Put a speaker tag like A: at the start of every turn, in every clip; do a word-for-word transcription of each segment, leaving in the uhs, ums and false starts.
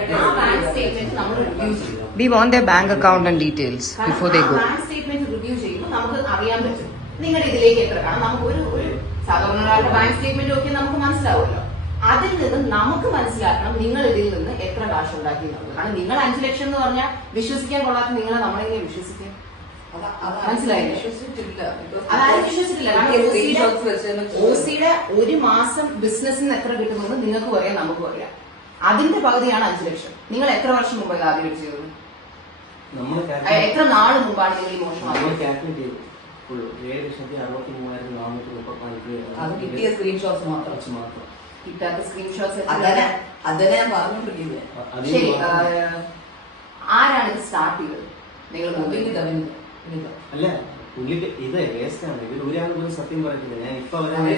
A: Bank statement നമ്മൾ review ചെയ്യും.
B: We want their bank account and details before they go.
A: Bank statement review ചെയ്യുമ്പോൾ നമുക്ക് അറിയാൻ പറ്റും നിങ്ങളുടെ ഇതിലേക്ക് എത്ര. കാരണം നമുക്ക് ഒരു ഒരു സാധാരണ ഒരാളുടെ ബാങ്ക് സ്റ്റേറ്റ്മെന്റ് ഒക്കെ നമുക്ക് മനസ്സിലാവുമല്ലോ. അതിൽ നിന്ന് നമുക്ക് മനസ്സിലാക്കണം നിങ്ങൾ ഇതിൽ നിന്ന് എത്ര കാശ് ഉണ്ടാക്കി എന്നുള്ളത്. കാരണം നിങ്ങൾ അഞ്ചു ലക്ഷം എന്ന് പറഞ്ഞാൽ വിശ്വസിക്കാൻ കൊള്ളാത്ത നിങ്ങളെ നമ്മളെങ്ങനെ വിശ്വസിക്കാൻ? മനസ്സിലായില്ലേ? അതായത് വിശ്വസിച്ചിട്ടില്ല. കാരണം ഓസിയുടെ ഒരു മാസം ബിസിനസ്സിന് എത്ര കിട്ടുമെന്ന് നിങ്ങൾക്കും അറിയാം, നമുക്കും അറിയാം. അതിന്റെ പകുതിയാണ് അഞ്ചു ലക്ഷം. നിങ്ങൾ എത്ര വർഷം മുമ്പ് ഇത് ആദ്യം ചെയ്തത്? എത്ര നാള് മുമ്പാണ് നിങ്ങൾ ഈ മോഷണം?
C: അത് കിട്ടിയ സ്ക്രീൻഷോട്ട്സ് മാത്രം
A: കിട്ടാത്ത സ്ക്രീൻഷോട്ട്സ്
C: അതിനെ ഞാൻ പറഞ്ഞോണ്ടിരിക്കുന്നത്.
A: ശരി, ആരാണ് ഇത് സ്റ്റാർട്ട് ചെയ്തത്? നിങ്ങൾ
D: അല്ല പുള്ളിക്ക് ഇത് വേസ്റ്റാണ്. ഇതിൽ ഒരാൾ പോലും സത്യം പറയത്തില്ല. ഞാൻ ഇപ്പൊ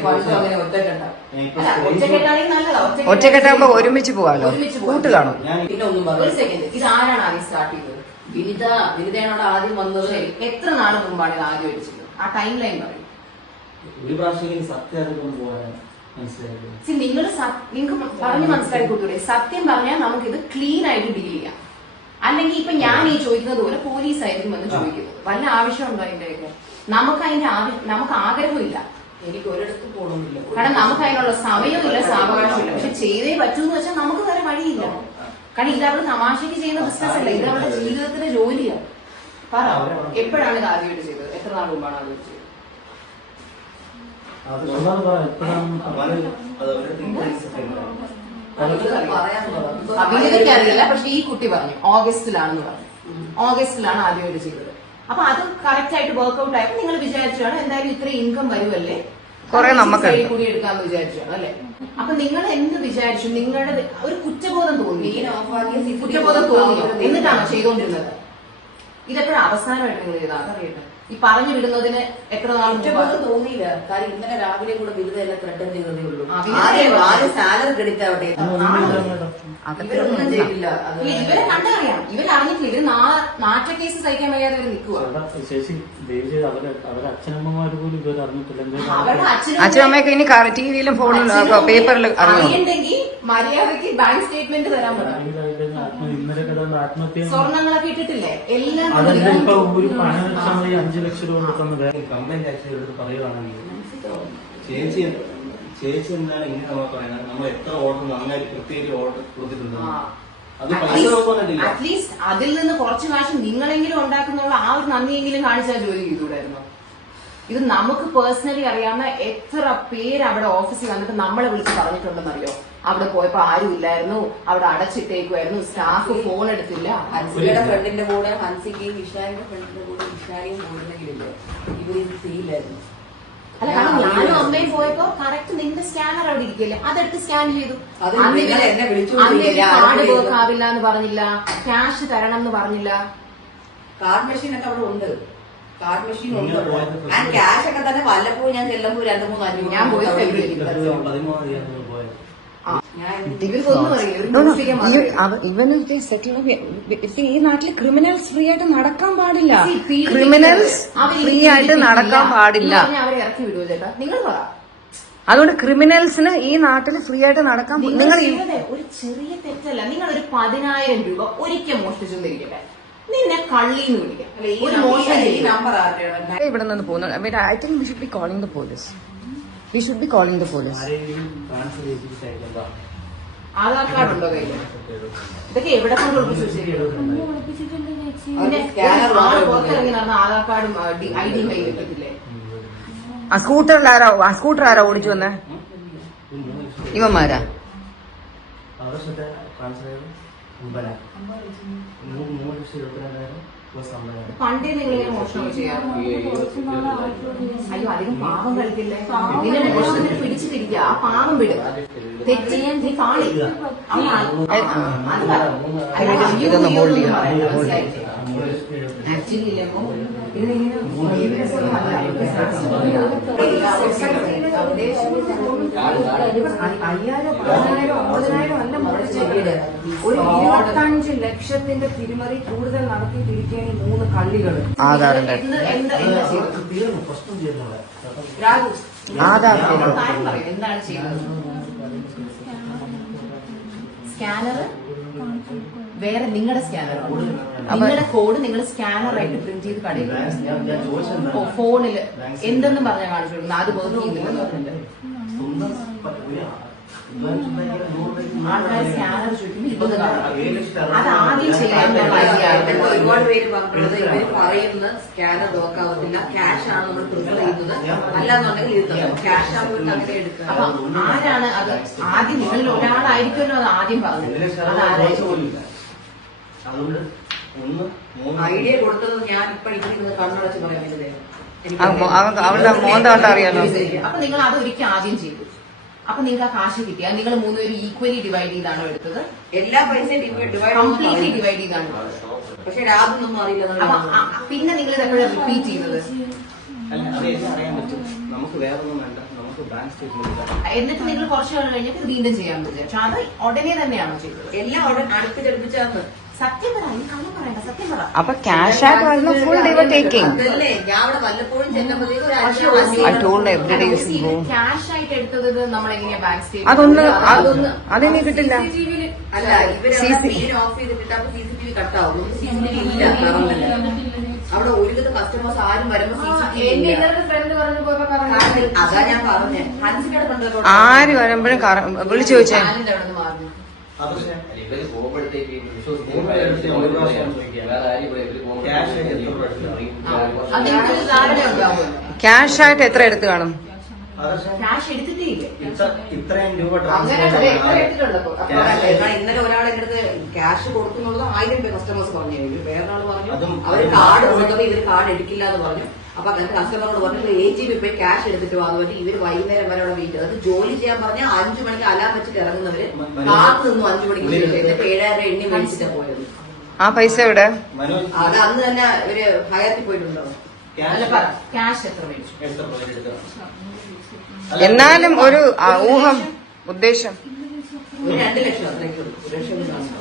B: ഒറ്റക്കെട്ടാകുമ്പോ ഒരുമിച്ച് പോകാലോ, കൂട്ട് കാണും.
C: പിന്നെ ഒന്നും പറഞ്ഞു.
A: ഒരു സെക്കൻഡ്, ഇത് ആരാണ് ആദ്യം സ്റ്റാർട്ട് ചെയ്തത്?
C: വിനിത വിനിതയോട് ആദ്യം വന്നത്.
A: എത്ര നാൾ മുമ്പാണ് ഇത് ആദ്യം അടിച്ചത്? ആ ടൈം ലൈൻ പറയും.
D: ഒരു പ്രാവശ്യം സത്യം അറിഞ്ഞുകൊണ്ട് പോകാനാണ് മനസ്സിലായത്.
A: നിങ്ങൾ നിങ്ങൾക്ക് പറഞ്ഞ് മനസ്സിലാക്കി കൊടുത്തൂടെ? സത്യം പറഞ്ഞാൽ നമുക്ക് ഇത് ക്ലീൻ ആയിട്ട് ഡീൽ ചെയ്യാം. അല്ലെങ്കിൽ ഇപ്പൊ ഞാൻ ഈ ചോദിക്കുന്നത് പോലെ പോലീസ് ആയിരിക്കും എന്ന് ചോദിക്കുന്നത്. വല്ല ആവശ്യമുണ്ടോ അതിന്റെയൊക്കെ? നമുക്ക് അതിന്റെ നമുക്ക് ആഗ്രഹമില്ല.
C: എനിക്ക് ഒരിടത്ത് പോകണമെന്നില്ല.
A: കാരണം നമുക്ക് അതിനുള്ള സമയമില്ല, സാവകാശമില്ല. പക്ഷെ ചെയ്തേ പറ്റൂ എന്ന് വെച്ചാൽ നമുക്ക് വേറെ വഴിയില്ല. കാരണം ഇത് അവള് തമാശക്ക് ചെയ്യുന്ന ബിസിനസ് അല്ല, ഇത് അവളുടെ ജീവിതത്തിന്റെ ജോലിയാണ്. പറ, എപ്പോഴാണ് ഇത് ആദ്യമായിട്ട് ചെയ്തത്? എത്ര നാൾ മുമ്പാണ് ആദ്യമായിട്ട് ചെയ്തത്? അഭിനന്ദിക്ക് അറിയില്ല, പക്ഷെ ഈ കുട്ടി പറഞ്ഞു ഓഗസ്റ്റിലാണെന്ന് പറഞ്ഞു. ഓഗസ്റ്റിലാണ് ആദ്യമായിട്ട് ചെയ്തത്. അപ്പൊ അത് കറക്റ്റ് ആയിട്ട് വർക്ക്ഔട്ട് ആയപ്പോ നിങ്ങൾ വിചാരിച്ചാണ് എന്തായാലും ഇത്ര ഇൻകം വരുമല്ലേ, കൂടി എടുക്കാന്ന് വിചാരിച്ചാണ് അല്ലെ? അപ്പൊ നിങ്ങൾ എന്ത് വിചാരിച്ചു? നിങ്ങളുടെ ഒരു കുറ്റബോധം തോന്നി, കുറ്റബോധം തോന്നി എന്നിട്ടാണോ ചെയ്തുകൊണ്ടിരുന്നത്? ഇതെപ്പോഴും അവസാനമായിട്ട് നിങ്ങൾ ചെയ്താൽ അതറിയട്ടെ. ഈ പറഞ്ഞു വിടുന്നതിന് എത്ര നാൾ
C: കുറ്റബോധം തോന്നിയില്ല. കാര്യം ഇന്നലെ രാവിലെ കൂടെ ബിരുദ എല്ലാം ത്രട്ടൻ ചെയ്തതേ ഉള്ളൂ. ആദ്യം സാലറി ക്രെഡിറ്റ് ആവട്ടെ, ഇവരൊന്നും ചെയ്യില്ല.
A: ഇവരെ കണ്ടറിയാം, ഇവരറിഞ്ഞിട്ടില്ല. ഇവര് നാറ്റ കേസ് സഹിക്കാൻ വയ്യാതെ ഇവർ നിൽക്കുക.
E: അച്ഛനമ്മമാര് പോലും ഇവർ അറിഞ്ഞിട്ടില്ല.
A: അവരുടെ
B: അച്ഛനമ്മയൊക്കെ ഇനി ടിവിയിലും ഫോണിലും പേപ്പറിലും
A: അറിയണ്ടെങ്കിൽ മര്യാദക്ക് ബാങ്ക് സ്റ്റേറ്റ്മെന്റ് തരാൻ പറ്റും.
E: ഇന്നലെ കിടന്ന് ആത്മഹത്യ
A: സ്വർണ്ണങ്ങളൊക്കെ ഇട്ടിട്ടില്ലേ എല്ലാം.
E: അതല്ല ഇപ്പൊ ഒരു പണം വെച്ചാൽ മതി അഞ്ചു ലക്ഷം രൂപ കൊടുക്കുന്നത്.
D: കംപ്ലൈന്റ് ആക്ച്വലി പറയുവാണെങ്കിൽ ചേച്ചി ചേച്ചി എന്താണ് ഇങ്ങനെ നമ്മൾ പറയുന്നത്? നമ്മൾ എത്ര ഓർഡർ നന്നായി പ്രത്യേകിച്ച് ഓർഡർ കൊടുത്തിട്ടുണ്ട്. അത്
A: അറ്റ്ലീസ്റ്റ് അതിൽ നിന്ന് കുറച്ച് കാശ് നിങ്ങളെങ്കിലും ഉണ്ടാക്കുന്നുള്ള ആ ഒരു നന്ദിയെങ്കിലും കാണിച്ചാൽ ജോലി ചെയ്തുകൂടായിരുന്നു. ഇത് നമുക്ക് പേഴ്സണലി അറിയാവുന്ന എത്ര പേര് അവിടെ ഓഫീസിൽ വന്നിട്ട് നമ്മളെ വിളിച്ച് പറഞ്ഞിട്ടുണ്ടെന്നറിയോ? അവിടെ പോയപ്പോ ആരും ഇല്ലായിരുന്നു, അവിടെ അടച്ചിട്ടേക്കുമായിരുന്നു, സ്റ്റാഫ് ഫോൺ എടുത്തില്ല.
C: ഹൻസികയുടെ ഫ്രണ്ടിന്റെ കൂടെ ഹൻസികയും വിശാലിന്റെ ഫ്രണ്ടിന്റെ കൂടെ വിശാലിയും കൂടുന്നെങ്കിലില്ലേ ഇവരിത് ചെയ്യില്ലായിരുന്നു.
A: അല്ല, കാരണം ഞാനും അമ്മയും പോയപ്പോ കറക്റ്റ് നിന്റെ സ്കാനർ അവിടെ ഇരിക്കില്ലേ, അതെടുത്ത് സ്കാൻ ചെയ്തു.
C: എന്നെ വിളിച്ചു
A: കാർഡ് വർക്ക് ആവില്ല എന്ന് പറഞ്ഞില്ല, ക്യാഷ് തരണം എന്ന് പറഞ്ഞില്ല.
C: കാർഡ് മെഷീൻ ഒക്കെ അവിടെ ഉണ്ട്, കാർഡ് മെഷീൻ ഉണ്ട്. ഞാൻ ക്യാഷ് ഒക്കെ തന്നെ വല്ലപ്പോഴും ഞാൻ ചെല്ലുമ്പോൾ രണ്ടു മൂന്ന് അഞ്ചു
A: ഞാൻ പോയി
B: ഈ നാട്ടില് ക്രിമിനൽസ് ഫ്രീ ആയിട്ട് നടക്കാൻ പാടില്ല. ക്രിമിനൽസ് ഫ്രീ ആയിട്ട് നടക്കാൻ പാടില്ല.
A: അവരെ ഇറക്കി വിടുവോ ചേട്ടാ? നിങ്ങൾ പറ.
B: അതുകൊണ്ട് ക്രിമിനൽസിന് ഈ നാട്ടിൽ ഫ്രീ ആയിട്ട് നടക്കാൻ നിങ്ങൾ
A: ഒരു ചെറിയ തെറ്റല്ല. നിങ്ങൾ ഒരു പതിനായിരം രൂപ ഒരിക്കൽ മോഷ്ടിച്ചെന്നിരിക്കട്ടെ, നിന്നെ കള്ളിന്ന് വിളിക്കാം.
B: ഇവിടെ നിന്ന് പോകുന്നു. I think we should be calling the police. We should be calling the police.
A: Aadhaar card ഉണ്ടോ കയ്യിൽ? ഇതൊക്കെ എവിടെ കൊണ്ട് ഒളിപ്പിച്ചു? പുറത്തിറങ്ങി നടന്ന ആധാർ കാർഡും ഐ ഡിയും കയ്യിൽ കിട്ടത്തില്ലേ?
B: ആ സ്കൂട്ടറിൽ ആരോ ആ സ്കൂട്ടർ ആരോ ഓടിച്ചു വന്നേ? ഇവന്മാരാ?
A: പണ്ടേ നിങ്ങൾ ഇങ്ങനെ മോഷണം ചെയ്യാം? അയ്യോ, അധികം പാവം കളിക്കില്ലേ? നിന്നെ മോഷണത്തിന് പിടിച്ചിട്ടിരിക്കുക, ആ പാവം വിടും. തെറ്റ് നീ കാണി.
B: ഇതൊന്ന് ഹോൾഡ് ചെയ്യാം.
A: ആക്ച്വലി ഇല്ലപ്പോ അയ്യായിരം പതിനായിരം ഒമ്പതിനായിരം അല്ല മുറിച്ചത്. ഒരു ഇരുപത്തഞ്ച് ലക്ഷത്തിന്റെ തിരിമറി കൂടുതൽ നടത്തിയിട്ടിരിക്കുകയാണ് ഈ മൂന്ന് കള്ളികൾ.
B: ആധാറിന്റെ
A: എന്താണ് ചെയ്യുന്നത്? സ്കാനർ വേറെ നിങ്ങളുടെ സ്കാനർ നിങ്ങളുടെ കോഡ് നിങ്ങൾ സ്കാനറായിട്ട് പ്രിന്റ് ചെയ്ത് കടയിൽ
D: ബാങ്ക് ഞാൻ ഞാൻ ചോദിച്ചെന്താ
A: ഓ ഫോണില് എന്തെന്നും പറഞ്ഞാൽ കാണിച്ചു കൊടുക്കുന്നത് അത് വർക്ക് ചെയ്യുന്നില്ലെന്ന് പറഞ്ഞിട്ട്
D: സ്വന്തം പ- ഒരു അഡ്വാൻസ് ഉണ്ടാക്കിയാൽ നൂറ് രൂപയ്ക്ക്
A: ആൾക്കാർ സ്കാനർ ചോദിക്കുമ്പോൾ ഇരുപത് കാണണം
D: ഏഴ് ലക്ഷത്തി അറുപത്
A: അത് ആദ്യം ചെയ്യാൻ
C: ഇപ്പൊ ഒരുപാട് പേര് പറഞ്ഞത് ഇവര് പറയുന്ന സ്കാനർ നോക്കാവത്തില്ല ക്യാഷ് ആണ് നമ്മൾ പ്രിഫർ ചെയ്യുന്നത് അല്ലാന്നുണ്ടെങ്കിൽ ഇത് ക്യാഷ് ആകുമ്പോൾ അങ്ങനെ എടുക്കുക
A: അപ്പൊ ആരാണ് അത് ആദ്യം നിങ്ങളിൽ ഒരാളായിരിക്കുമല്ലോ അത് ആദ്യം പറഞ്ഞത്
D: ഏഴ് ലക്ഷത്തി അറുപത്
A: അതാരായിരിക്കും
D: പോലില്ല. അതുകൊണ്ട് ഒന്ന് മൂന്ന്
C: ഐഡിയ കൊടുത്തത് ഞാൻ ഇപ്പൊ ഇരിക്കുന്നത് കണ്ണടച്ച് പറയുന്നത്
B: അവളുടെ മോന്ത കണ്ട അറിയാലോ.
A: അപ്പൊ നിങ്ങൾ അത് ഒരിക്കൽ ആദ്യം ചെയ്തു അപ്പൊ നിങ്ങൾക്ക് ആ കാശ് കിട്ടിയ നിങ്ങൾ മൂന്നുപേരും ഈക്വലി ഡിവൈഡ് ചെയ്താണോ എടുത്തത്
C: എല്ലാ പൈസയും ഡിവൈഡ്
A: കംപ്ലീറ്റ്ലി ഡിവൈഡ് ചെയ്താണോ
C: പക്ഷെ രാതൊന്നും അറിയില്ല
A: അപ്പൊ ആ- പിന്നെ നിങ്ങൾ ഇത് എപ്പോഴാണ് റിപ്പീറ്റ് ചെയ്തത്
D: അല്ല അത് എല്ലാം അറിയാൻ പറ്റും. നമുക്ക് വേറെ ഒന്നും വേണ്ട, നമുക്ക് ബാങ്ക് സ്റ്റേറ്റ്മെന്റ്
A: എന്നിട്ട് നിങ്ങൾ കുറച്ചു കാലം കഴിഞ്ഞിട്ട് ഇത് വീണ്ടും ചെയ്യാൻ പറ്റും പക്ഷെ അത് ഉടനെ തന്നെയാണോ ചെയ്തത്
C: എല്ലാം അവിടെ അടുപ്പിച്ചടുപ്പിച്ചാന്ന്
A: സത്യം പറ ഈ കള്ളം പറയണ്ട സത്യം പറ
B: അപ്പൊ ക്യാഷ് ആയിട്ട് വരുന്ന ഫുൾ ഡിവ ടേക്കിംഗ്.
C: അതല്ലേ ഞാൻ അവിടെ വല്ലപ്പോഴും ചെല്ലുമ്പോഴത്തേക്കും ഒരു അഞ്ച്
B: I told her every day you should go.
A: Cash ആയിട്ട് എടുത്തത് നമ്മൾ എങ്ങനെയാ ബാങ്ക്
B: അതൊന്ന് അതൊന്ന് അതിനി കിട്ടില്ല.
C: അല്ല ഇവര് മീൻ ഓഫ് ചെയ്തിട്ട് അപ്പൊ സി സി ടി വി കട്ടാവും സി സി ടി വി ഇല്ല കറണ്ടില്ല അവിടെ ഒരുവിധ കസ്റ്റമേഴ്സ് ആരും വരുമ്പോ സി സി ടി വി
A: എന്റെ
C: ഇല്ല
A: ഇന്നത്തെ ഫ്രണ്ട് പറഞ്ഞു പോയപ്പോ പറഞ്ഞു
C: കാരണം അതാ ഞാൻ പറഞ്ഞേ ഹൻസിക്കടെ കണ്ടോ
B: ആര് വരുമ്പോഴും കറ- വിളിച്ചു ചോദിച്ചേ
A: ചാനലിന്റെ അവിടെ നിന്ന് മാറുന്നു
D: പക്ഷേ
F: ഇവര് പോകുമ്പോഴത്തേക്ക്
D: ക്യാഷ് ആയിട്ട് എത്ര പ്രാവശ്യം
A: അതെനിക്കൊരു ധാരണ ഉണ്ടാവുമല്ലോ
B: ക്യാഷ് ആയിട്ട് എത്ര എടുത്ത് കാണും?
D: അതൊക്കെ
A: ക്യാഷ് എടുത്തിട്ടേ ഇല്ലേ
D: ഇത്ര- ഇത്രയും രൂപ
A: അങ്ങനെ
D: ട്രാൻസ്ഫർ
A: അതെ, എത്ര എടുത്തിട്ടുള്ളപ്പോ
C: കാരണം ഇന്നലെ ഒരാൾ എന്റെ അടുത്ത് ക്യാഷ് കൊടുക്കുന്നുള്ളത് ആയിരം പേര് കസ്റ്റമേഴ്സ് പറഞ്ഞു ഇവര് വേറൊരാൾ പറഞ്ഞു
D: അതും
C: അവര് കാർഡ് കൊടുത്തപ്പോ ഇവര് കാർഡ് എടുക്കില്ല എന്ന് പറഞ്ഞു അപ്പൊ അങ്ങനത്തെ കസ്റ്റമറോട് പറഞ്ഞു എ ജി ബി പോയി ക്യാഷ് എടുത്തിട്ട് വാന്ന് പറഞ്ഞ് ഇവര് വൈകുന്നേരം വരെ അവിടെ വെയിറ്റ് അത് ജോലി ചെയ്യാൻ പറഞ്ഞാൽ അഞ്ചു മണിക്ക് അലാം വെച്ചിട്ട് ഇറങ്ങുന്നവര് കാത്തു നിന്നു അഞ്ചു മണിക്ക് ശേഷം എന്നിട്ട് ഏഴായിരം എണ്ണി മേടിച്ചിട്ടാ പോയത്
B: ആ പൈസ എവിടെ?
D: മനോജ്
C: അത് അന്ന് തന്നെ ഇവര് ഹയത്തിൽ പോയിട്ടുണ്ടോ
A: അല്ല പറ ക്യാഷ് എത്ര മേടിച്ചു
D: എത്ര പ്രാവശ്യം എടുത്തതാണ്?
B: എന്നാലും ഒരു ആ, ഊഹം ഉദ്ദേശം
C: ഒരു രണ്ട് ലക്ഷം അത്രയ്ക്ക് കൊടുക്കും ഒരു ലക്ഷം ഒന്നും കാണും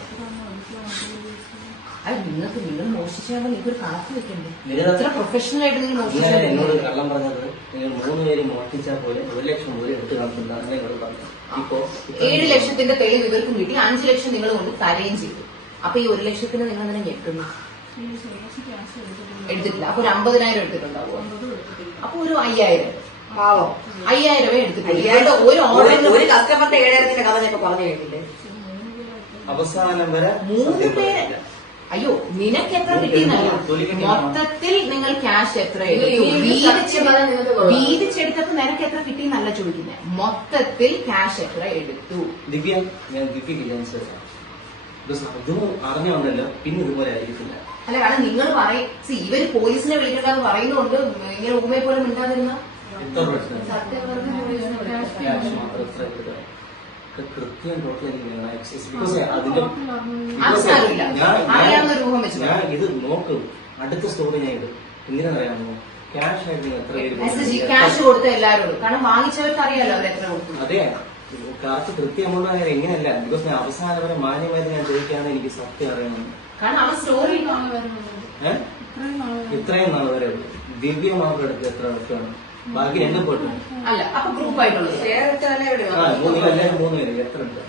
A: അത് നിങ്ങൾക്ക് നിങ്ങൾ മോഷിച്ചാൽ നിങ്ങൾക്ക് ഒരു കണക്ക് വെക്കണ്ടേ
D: നിരത-
A: എത്ര പ്രൊഫഷണൽ ആയിട്ട് നിങ്ങൾ
D: ഇന്നലെ എന്നോട്
A: മോഷിച്ചാൽ
D: കള്ളം പറഞ്ഞത് നിങ്ങൾ മൂന്ന് പേര് മോഷ്ടിച്ചാൽ പോലെ ഒരു ലക്ഷം രൂപ എടുത്ത് കാണിച്ചിട്ടുണ്ടാകുന്ന എന്നോട് പറഞ്ഞു. ഇപ്പോ
A: ഏഴ് ലക്ഷത്തിന്റെ തെളിവ് ഇവർക്കും കിട്ടി അഞ്ചു ലക്ഷം നിങ്ങൾ കൊണ്ട് തരുകയും ചെയ്തു അപ്പൊ ഈ ഒരു ലക്ഷത്തിന് നിങ്ങൾ തന്നെ ഞെട്ടുന്നു എടുത്തിട്ടില്ല അപ്പൊ ഒരു അമ്പതിനായിരം എടുത്തിട്ടുണ്ടാവുമോ അപ്പൊ ഒരു അയ്യായിരം
C: പാവം
A: അയ്യായിരമേ എടുത്തിട്ടില്ല
C: അയ്യായിരം
A: ഇവരുടെ ഒരു ഓർഡറിന്
C: ഒരു കസ്റ്റമറിന്റെ ഏഴായിരത്തിന്റെ കഥ ഞാൻ പറഞ്ഞു കഴിഞ്ഞില്ലേ
D: അവസാനം വരെ
A: മൂന്ന്
D: സത്യം
A: പേര്
D: പറഞ്ഞില്ല.
A: അയ്യോ നിനക്ക് എത്ര കിട്ടിയെന്നല്ല മൊത്തത്തിൽ നിങ്ങൾ ക്യാഷ് എത്ര എടുത്തു വീതിച്ച്- വീതിച്ചെടുത്തപ്പോ നിനക്ക് എത്ര കിട്ടിയെന്നല്ല ചോദിക്കുന്നത് മൊത്തത്തിൽ ക്യാഷ് എത്ര എടുത്തു
D: ദിവ്യ ഞാൻ ദിവ്യക്കില്ല അനുസരിച്ചാണ് ഇതൊന്നും അറിഞ്ഞു വന്നല്ലോ പിന്നെ ഇതുപോലെ ആയിരിക്കില്ല.
A: അല്ല കാരണം നിങ്ങൾ പറയും see, ഇവര് പോലീസിനെ വിളിക്കണ്ടെന്ന് പറയുന്നതുകൊണ്ട് ഇങ്ങനെ ഉമ്മയെ പോലെ മിണ്ടാതിരുന്ന
D: എത്ര പ്രശ്നം
A: സത്യം പറഞ്ഞ പോലീസിനെ വിളിക്കാൻ
D: ക്യാഷ് മാത്രം എത്ര എടുത്തതാണ്? ഇത് കൃത്യം ടോട്ടൽ എനിക്ക് വേണം. Excess because അതിന്റെ
A: അത് സാരമില്ല.
D: ഞാൻ-
A: അറിയാവുന്ന ഒരു ഊഹം വെച്ച്
D: ഞാൻ ഇത് നോക്കും അടുത്ത സ്റ്റോറി ഞാൻ ഇടും എന്തിനാണെന്നറിയാമോ ക്യാഷ് ആയിട്ട് നിങ്ങൾ എത്ര പേര്
A: മെസ്സേജ് ക്യാഷ് കൊടുത്ത എല്ലാവരോടും കാരണം വാങ്ങിച്ചവർക്ക് അറിയാലോ അവർ എത്ര കൊടുത്തു
D: അതെ കറക്റ്റ് കൃത്യം എമൗണ്ട് ആയാലും എങ്ങനെയല്ല ബിക്കോസ് ഞാൻ അവസാനം വരെ മാന്യമായിട്ട് ഞാൻ ചോദിക്കുകയാണ് എനിക്ക് സത്യം അറിയണം
A: കാരണം അവൻ സ്റ്റോറി
D: ഏഹ് ഇത്രയും നാൾ വരെ ഉള്ളൂ. ദിവ്യ മാത്രം എടുത്ത് എത്ര വർഷമാണ് ബാക്കി രണ്ടും പോട്ടു
A: അല്ല അപ്പൊ ഗ്രൂപ്പ് ആയിട്ടുള്ളത്
C: ഷെയർ വെച്ചാലേ എവിടെ
D: ആ മൂന്ന് എല്ലാവരും മൂന്ന് പേര് എത്ര ഉണ്ട്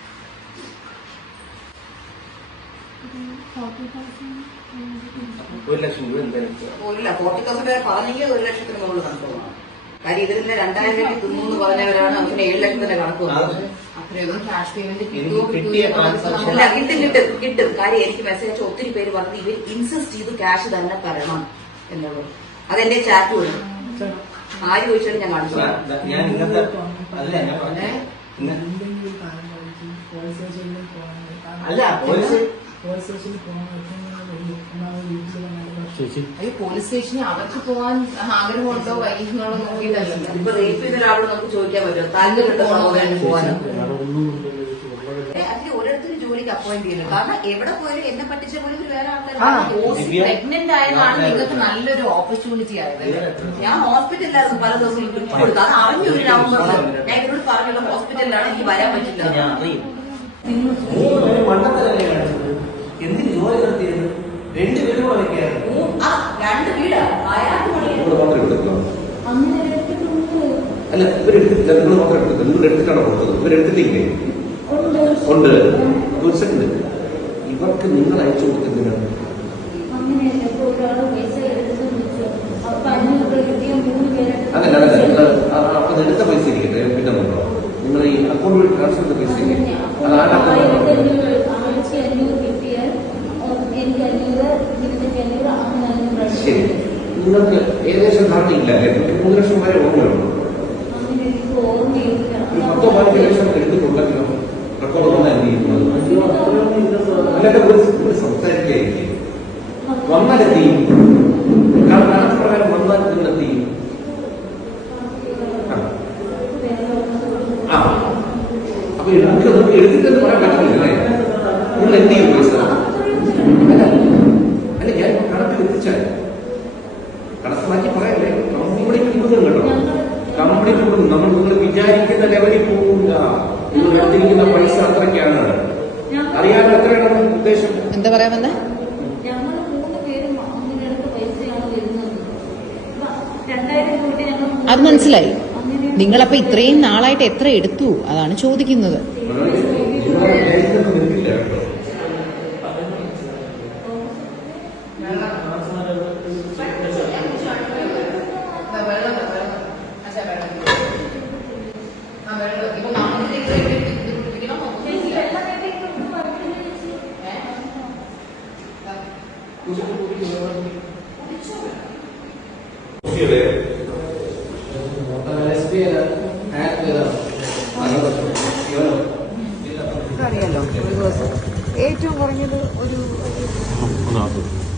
D: ഒരു ലക്ഷം രൂപ എന്തായാലും എടുക്കുക.
C: ഇല്ല ഫോർട്ടി തൗസൻഡ് വരെ പറഞ്ഞെങ്കിൽ ഒരു ലക്ഷത്തിന് മുകളിൽ കണക്ക് പോകണം കാര്യം ഇതിന്റെ രണ്ടായിരം രൂപ തിന്നു എന്ന് പറഞ്ഞവരാണ് നമുക്ക് ഏഴ് ലക്ഷത്തിന്റെ കണക്ക് വന്നത്
A: അത്രയൊന്നും ക്യാഷ് പേയ്മെന്റ്
D: എനിക്ക് കിട്ടിയ transaction-
C: അല്ല കിട്ടും കിട്ടും കിട്ടും കാര്യം എനിക്ക് മെസ്സേജ് അയച്ച ഒത്തിരി പേര് പറഞ്ഞത് ഇവർ ഇൻസിസ്റ്റ് ചെയ്ത് ക്യാഷ് തന്നെ തരണം എന്നുള്ളത് അതെന്റെ ചാറ്റ് വരും ആര് ചോദിച്ചാലും ഞാൻ കാണിച്ചു തരാം.
D: ഞാൻ- ഞാൻ ഇന്നത്തെ അല്ല ഞാൻ പറഞ്ഞേ ഇന്ന- അല്ല പോലീസ്
E: ചേച്ചി
A: അയ്യോ പോലീസ് സ്റ്റേഷനിൽ അവർക്ക് പോകാൻ ആഗ്രഹമുണ്ടോ വൈകുന്നോ നോക്കിയിട്ടല്ലോ
C: ഇപ്പൊ റേപ്പ് ചെയ്ത ഒരാളോട് നമുക്ക് ചോദിക്കാൻ പറ്റുമോ താല്പര്യമുണ്ടോ സഹോദരന് പോകാനോ
E: വേറെ ഒന്നും കൊണ്ടുപോയി
C: ഏ, അതിന് ഓരോരുത്തരും ജോലിക്ക് അപ്പോയിന്റ് ചെയ്യുന്നു കാരണം എവിടെ പോയാലും എന്നെ പറ്റിച്ച പോലും ഇവര് വേറെ
B: ആ.
C: ആൾക്കാർ
A: പ്രഗ്നന്റ് ആയതാണ് നിങ്ങൾക്ക് നല്ലൊരു ഓപ്പർച്യൂണിറ്റി ആയത്
C: ഞാൻ ഹോസ്പിറ്റലിലായിരുന്നു പല ദിവസവും ട്രിപ്പ് കൊടുത്തു അത് അറിഞ്ഞു ഒരു നവംബറിൽ ഞാൻ ഇവരോട് പറഞ്ഞല്ലോ ഹോസ്പിറ്റലിലാണ് എനിക്ക് വരാൻ പറ്റില്ല
D: ഞാൻ അറിയും മൂന്ന് പേര് മണ്ടത്തരല്ലേ കാണിച്ചത് എന്തിന് ജോലി നടത്തിയത് രണ്ട് പേരും വയ്ക്കായിരുന്നു
C: മൂ- ആ രണ്ട് വീടാ അയാൾക്ക് പണിയാണ്
G: നിങ്ങൾ മാത്രമേ എടുത്തിട്ടുള്ളൂ അല്ല ഇവരെടുത്തിട്ടില്ല നിങ്ങൾ മാത്രമേ എടുത്തിട്ടുള്ളൂ നിങ്ങൾ എടുത്തിട്ടാണ് കൊടുത്തത് ഇവരെടുത്തിട്ടില്ലേ ഉണ്ട് ഒരു സെക്കൻഡ് ഇവർക്ക് അവർക്ക് നിങ്ങൾ അയച്ചു കൊടുക്കുന്നതിനാണ്
F: അങ്ങനെയല്ല ഇപ്പൊ ഒരാള് പൈസ എടുത്തു വെച്ചു അപ്പൊ അഞ്ഞൂറ് രൂപ കിട്ടിയ മൂന്ന് പേരെ
G: അതല്ല അതല്ല അത് എടുത്ത പൈസ ഇരിക്കട്ടെ പിന്നെ നോക്കാം നിങ്ങൾ ഈ അക്കൗണ്ട് വഴി ട്രാൻസ്ഫർ ചെയ്ത പൈസ ഇല്ലേ അത് ആരുടെ
F: ആയിരത്തി
G: അക്കൗണ്ട്
F: അഞ്ഞൂറ് ആഴ്ച അഞ്ഞൂറ് കിട്ടിയാൽ എനിക്ക് അഞ്ഞൂറ് ഇരുന്നൂറ്റി അഞ്ഞൂറ് അങ്ങനെ അഞ്ഞൂറ്
G: ശരി നിങ്ങൾക്ക് ഏകദേശം ധാരണയില്ല അല്ലേ നിങ്ങൾക്ക് മൂന്ന് ലക്ഷം വരെ ഓർമ്മയുള്ളൂ
F: അങ്ങനെ എനിക്ക് ഓർമ്മയില്ല
G: ഒരു പത്തോ പതിനഞ്ച് ലക്ഷം എടുത്തിട്ടുണ്ടെങ്കിലോ റെക്കോർഡ് വന്നാൽ എന്ത് ചെയ്യുന്നത് അല്ലാതെ ഒരു ഒരു സംസാരിക്കായിരിക്കും വന്നാൽ എന്ത് ചെയ്യും കാരണം കണക്ക് പ്രകാരം വന്നാൽ നിങ്ങൾ എന്ത് ചെയ്യും ആ അപ്പൊ നമുക്ക് നമുക്ക് എടുത്തിട്ടെന്ന് പറയാൻ പറ്റുന്നില്ലേ നിങ്ങൾ എന്ത് ചെയ്യും പൈസ അല്ല അല്ല ഞാൻ കണക്ക് എത്തിച്ചാൽ കണക്ക് മാറ്റി പറയല്ലേ കംപ്ലീറ്റ് കൊടുക്കും കേട്ടോ കംപ്ലീറ്റ് കൊടുക്കും നമ്മൾ നിങ്ങൾ വിചാരിക്കുന്ന ലെവലിൽ പോകില്ല നിങ്ങൾ എടുത്തിരിക്കുന്ന പൈസ അത്രയ്ക്കാണ് അറിയാൻ എത്രയാണ് ഉദ്ദേശം
B: എന്താ പറയാൻ വന്നേ?
F: ഞങ്ങൾ മൂന്ന് പേരും അങ്ങനെ എടുത്ത പൈസയാണ് വരുന്നത് അപ്പൊ രണ്ടായിരം രൂപ ഞങ്ങൾ
B: അത് മനസ്സിലായി.
F: അങ്ങനെ
B: നിങ്ങളപ്പോ ഇത്രയും നാളായിട്ട് എത്ര എടുത്തു അതാണ് ചോദിക്കുന്നത്.
G: നിങ്ങളെ വിചാരിക്കുന്നത് നിൽക്കില്ല കേട്ടോ
A: ഇപ്പൊ നമുക്ക് പിടിക്കണം
B: അറിയാലോ ഒരു ദിവസം ഏറ്റവും കുറഞ്ഞത് ഒരു
E: ഒന്നാമത്